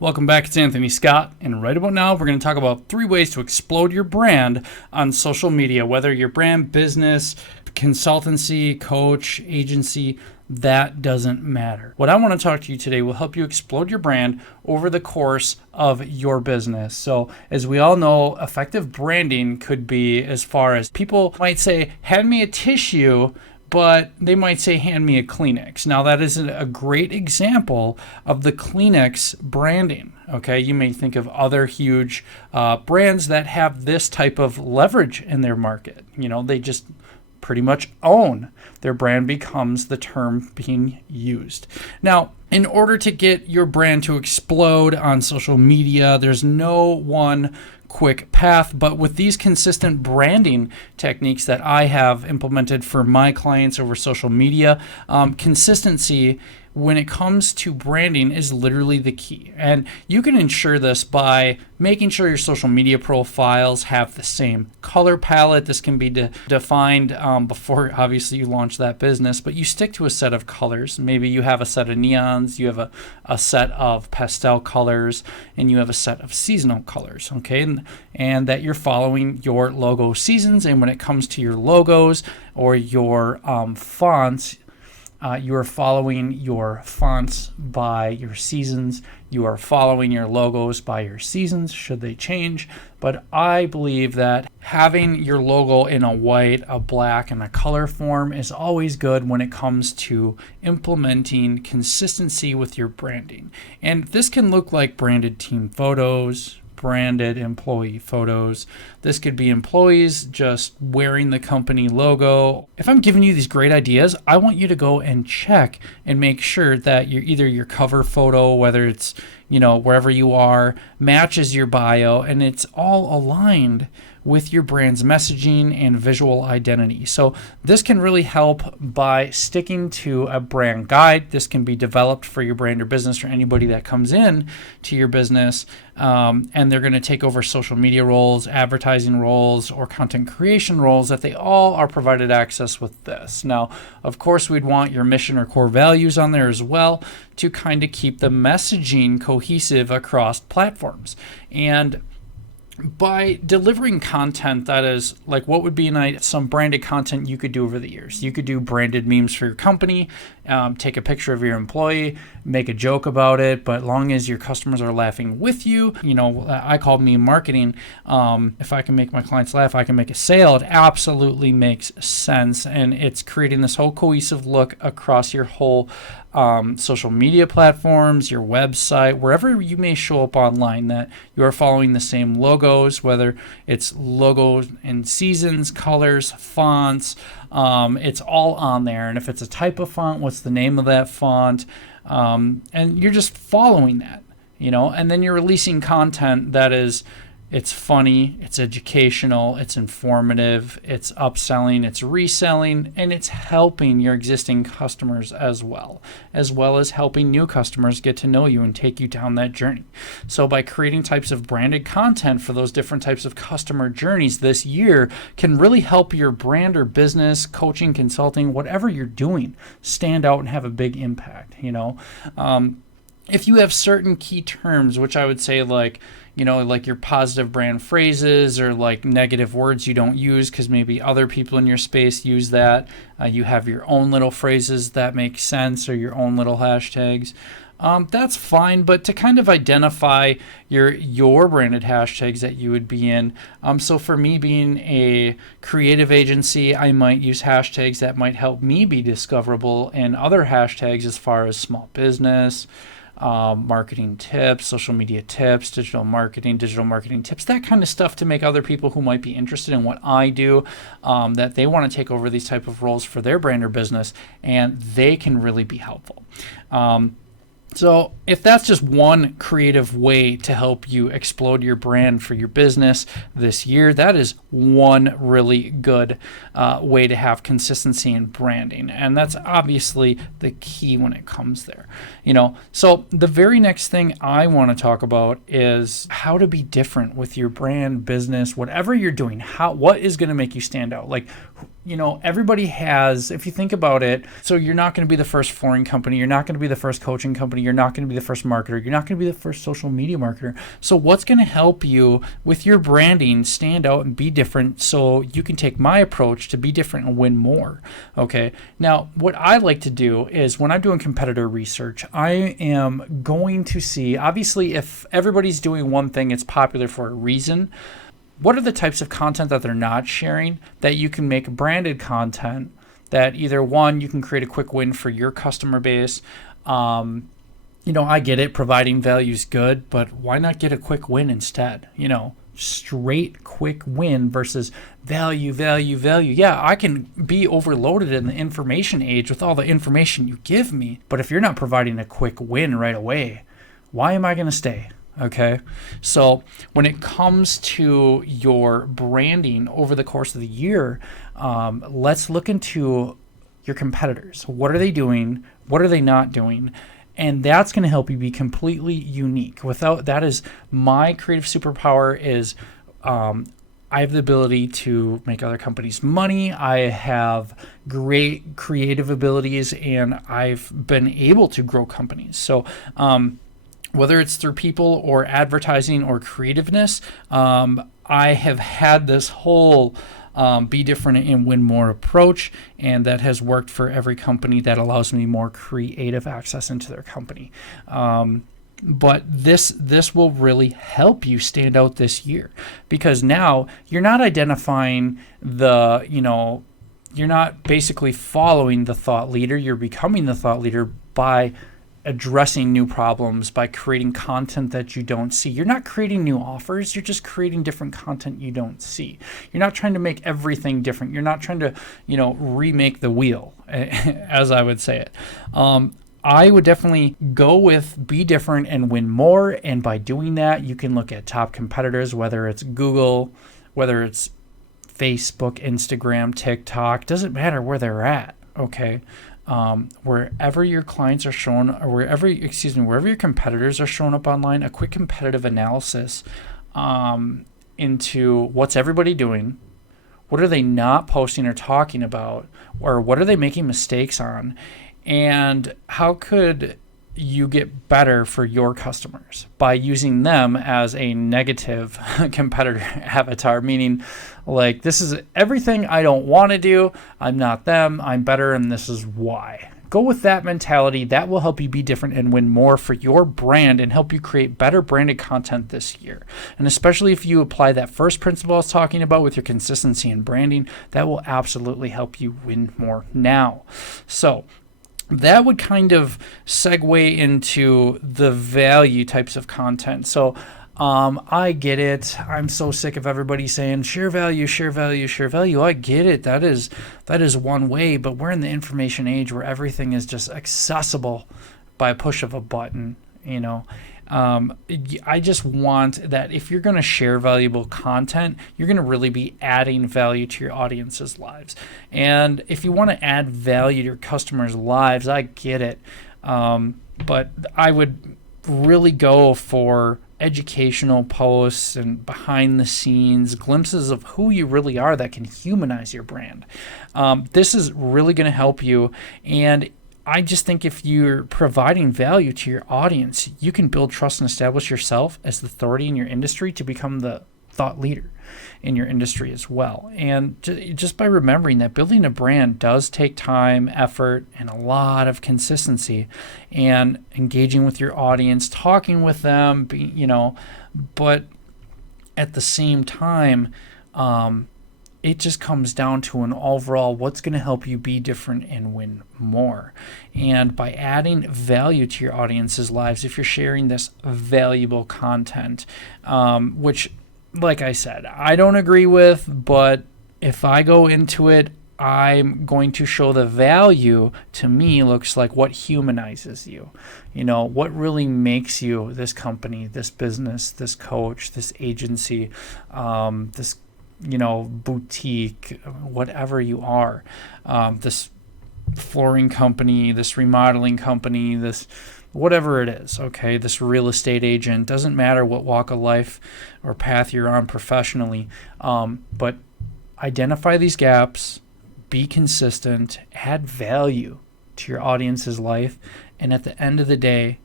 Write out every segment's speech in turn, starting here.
Welcome back. It's Anthony Scott, and right about now, we're going to talk about 3 ways to explode your brand on social media, whether your brand, business, consultancy, coach, agency, that doesn't matter. What I want to talk to you today will help you explode your brand over the course of your business. So, as we all know, effective branding could be as far as people might say, hand me a tissue, but they might say, hand me a Kleenex. Now, that is a great example of the Kleenex branding. Okay, you may think of other huge brands that have this type of leverage in their market. You know, they just pretty much own their brand, becomes the term being used. Now, in order to get your brand to explode on social media, there's no one quick path, but with these consistent branding techniques that I have implemented for my clients over social media, consistency when it comes to branding is literally the key. And you can ensure this by making sure your social media profiles have the same color palette. This can be defined before obviously you launch that business, but you stick to a set of colors. Maybe you have a set of neons, you have a set of pastel colors, and you have a set of seasonal colors, okay? And that you're following your logo seasons. And when it comes to your logos or your fonts, you are following your fonts by your seasons. You are following your logos by your seasons, should they change. But I believe that having your logo in a white, a black, and a color form is always good when it comes to implementing consistency with your branding. And this can look like branded team photos, branded employee photos. This could be employees just wearing the company logo. If I'm giving you these great ideas, I want you to go and check and make sure that your cover photo, whether it's, wherever you are, matches your bio and it's all aligned with your brand's messaging and visual identity. So this can really help by sticking to a brand guide. This can be developed for your brand or business or anybody that comes in to your business, and they're going to take over social media roles, advertising roles, or content creation roles, that they all are provided access with this. Now, of course, we'd want your mission or core values on there as well to kind of keep the messaging cohesive across platforms. And by delivering content that is like what would be some branded content you could do over the years. You could do branded memes for your company, take a picture of your employee, make a joke about it, but long as your customers are laughing with you, I call meme marketing. If I can make my clients laugh, I can make a sale. It absolutely makes sense, and it's creating this whole cohesive look across your whole social media platforms, your website, wherever you may show up online, that you are following the same logos, whether it's logos and seasons, colors, fonts, it's all on there. And if it's a type of font, what's the name of that font? And you're just following that, and then you're releasing content that is, it's funny, it's educational, it's informative, it's upselling, it's reselling, and it's helping your existing customers as well as helping new customers get to know you and take you down that journey. So by creating types of branded content for those different types of customer journeys this year can really help your brand or business, coaching, consulting, whatever you're doing, stand out and have a big impact. If you have certain key terms, which I would say like your positive brand phrases or like negative words you don't use because maybe other people in your space use that. You have your own little phrases that make sense or your own little hashtags. That's fine, but to kind of identify your branded hashtags that you would be in. So for me, being a creative agency, I might use hashtags that might help me be discoverable, and other hashtags as far as small business, marketing tips, social media tips, digital marketing tips, that kind of stuff, to make other people who might be interested in what I do, that they want to take over these type of roles for their brand or business, and they can really be helpful. So if that's just one creative way to help you explode your brand for your business this year, that is one really good way to have consistency in branding. And that's obviously the key when it comes there. So the very next thing I want to talk about is how to be different with your brand, business, whatever you're doing. What is going to make you stand out? Like, everybody has, if you think about it, so you're not going to be the first flooring company. You're not going to be the first coaching company. You're not going to be the first marketer. You're not going to be the first social media marketer. So what's going to help you with your branding stand out and be different so you can take my approach to be different and win more? Okay. Now, what I like to do is when I'm doing competitor research, I am going to see, obviously, if everybody's doing one thing, it's popular for a reason. What are the types of content that they're not sharing that you can make branded content that either one, you can create a quick win for your customer base. I get it, providing value is good, but why not get a quick win instead? Straight quick win versus value. Yeah, I can be overloaded in the information age with all the information you give me, but if you're not providing a quick win right away, why am I going to stay? Okay, so when it comes to your branding over the course of the year, let's look into your competitors. What are they doing? What are they not doing? And that's going to help you be completely unique. That is my creative superpower is I have the ability to make other companies money. I have great creative abilities, and I've been able to grow companies. So, whether it's through people or advertising or creativeness, I have had this whole be different and win more approach, and that has worked for every company that allows me more creative access into their company. But this will really help you stand out this year, because now you're not identifying you're not basically following the thought leader. You're becoming the thought leader by addressing new problems, by creating content that you don't see. You're not creating new offers. You're just creating different content you don't see. You're not trying to make everything different. You're not trying to, remake the wheel, as I would say it. I would definitely go with be different and win more. And by doing that, you can look at top competitors, whether it's Google, whether it's Facebook, Instagram, TikTok, doesn't matter where they're at. Okay. Wherever your clients are shown, or wherever your competitors are showing up online, a quick competitive analysis into what's everybody doing, what are they not posting or talking about, or what are they making mistakes on, and how could you get better for your customers by using them as a negative competitor avatar, meaning like, this is everything I don't want to do. I'm not them. I'm better, and this is why. Go with that mentality. That will help you be different and win more for your brand and help you create better branded content this year. And especially if you apply that first principle I was talking about with your consistency and branding, that will absolutely help you win more now. So that would kind of segue into the value types of content. So I get it. I'm so sick of everybody saying share value, share value, share value. I get it. That is one way, but we're in the information age where everything is just accessible by a push of a button. I just want that if you're going to share valuable content, you're going to really be adding value to your audience's lives. And if you want to add value to your customers' lives, I get it. But I would really go for educational posts and behind the scenes glimpses of who you really are that can humanize your brand. This is really going to help you. And I just think if you're providing value to your audience, you can build trust and establish yourself as the authority in your industry to become the thought leader in your industry as well. And just by remembering that building a brand does take time, effort, and a lot of consistency, and engaging with your audience, talking with them, but at the same time, it just comes down to an overall what's going to help you be different and win more. And by adding value to your audience's lives, if you're sharing this valuable content, which, like I said, I don't agree with, but if I go into it, I'm going to show the value. To me, looks like what humanizes you. What really makes you this company, this business, this coach, this agency, this boutique, whatever you are, this flooring company, this remodeling company, this whatever it is, okay, this real estate agent, doesn't matter what walk of life or path you're on professionally, but identify these gaps, be consistent, add value to your audience's life. And at the end of the day,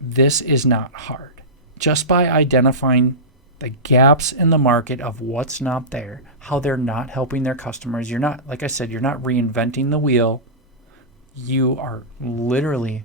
this is not hard. Just by identifying the gaps in the market of what's not there, how they're not helping their customers. You're not, like I said, you're not reinventing the wheel. You are literally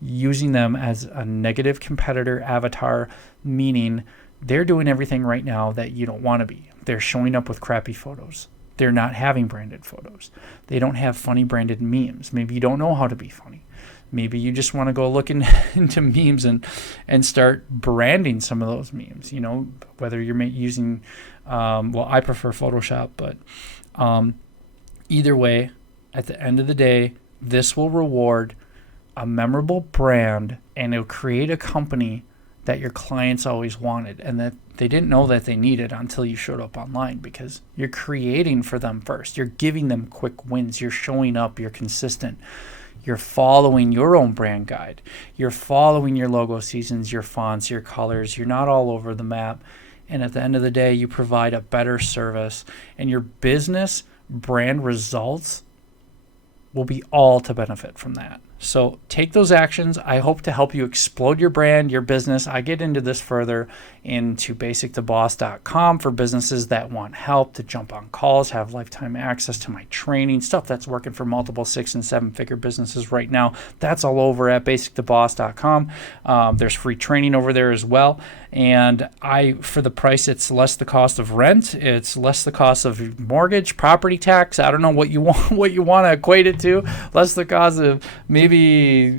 using them as a negative competitor avatar, meaning they're doing everything right now that you don't want to be. They're showing up with crappy photos. They're not having branded photos. They don't have funny branded memes. Maybe you don't know how to be funny. Maybe you just want to go look into memes and start branding some of those memes, whether you're using, I prefer Photoshop, but either way, at the end of the day, this will reward a memorable brand, and it'll create a company that your clients always wanted and that they didn't know that they needed until you showed up online, because you're creating for them first. You're giving them quick wins. You're showing up. You're consistent. You're following your own brand guide. You're following your logo seasons, your fonts, your colors. You're not all over the map. And at the end of the day, you provide a better service, and your business brand results will be all to benefit from that. So take those actions. I hope to help you explode your brand, your business. I get into this further into basictoboss.com for businesses that want help to jump on calls, have lifetime access to my training, stuff that's working for multiple 6- and 7-figure businesses right now. That's all over at basictoboss.com. There's free training over there as well. And for the price, it's less the cost of rent. It's less the cost of mortgage, property tax. I don't know what you want to equate it to. Less the cost of maybe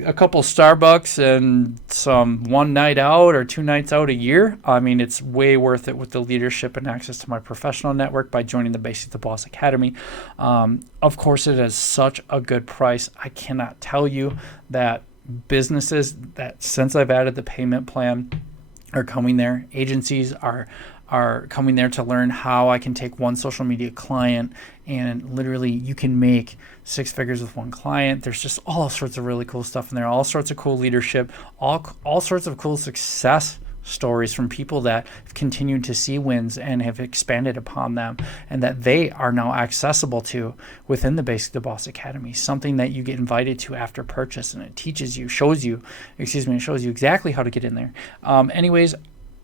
a couple Starbucks and some one night out or 2 nights out a year. I mean, it's way worth it with the leadership and access to my professional network by joining the Basic to Boss Academy. Of course, it is such a good price. I cannot tell you that businesses that, since I've added the payment plan, are coming there. Agencies are coming there to learn how I can take one social media client and literally you can make 6 figures with one client. There's just all sorts of really cool stuff in there, all sorts of cool leadership, all sorts of cool success stories from people that have continued to see wins and have expanded upon them, and that they are now accessible to within the Basic to Boss Academy, something that you get invited to after purchase, and it shows you exactly how to get in there. Anyways,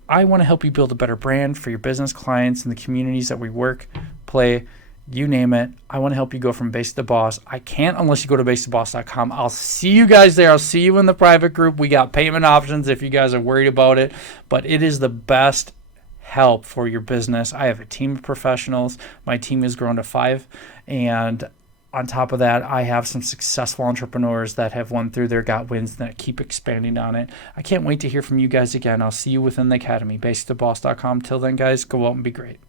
I want to help you build a better brand for your business, clients, and the communities that we work, play, you name it. I want to help you go from basic to boss. I can't unless you go to basictoboss.com. I'll see you guys there. I'll see you in the private group. We got payment options if you guys are worried about it, but it is the best help for your business. I have a team of professionals. My team has grown to 5, and on top of that, I have some successful entrepreneurs that have won through their got wins that keep expanding on it. I can't wait to hear from you guys again. I'll see you within the academy, basictoboss.com. Till then, guys, go out and be great.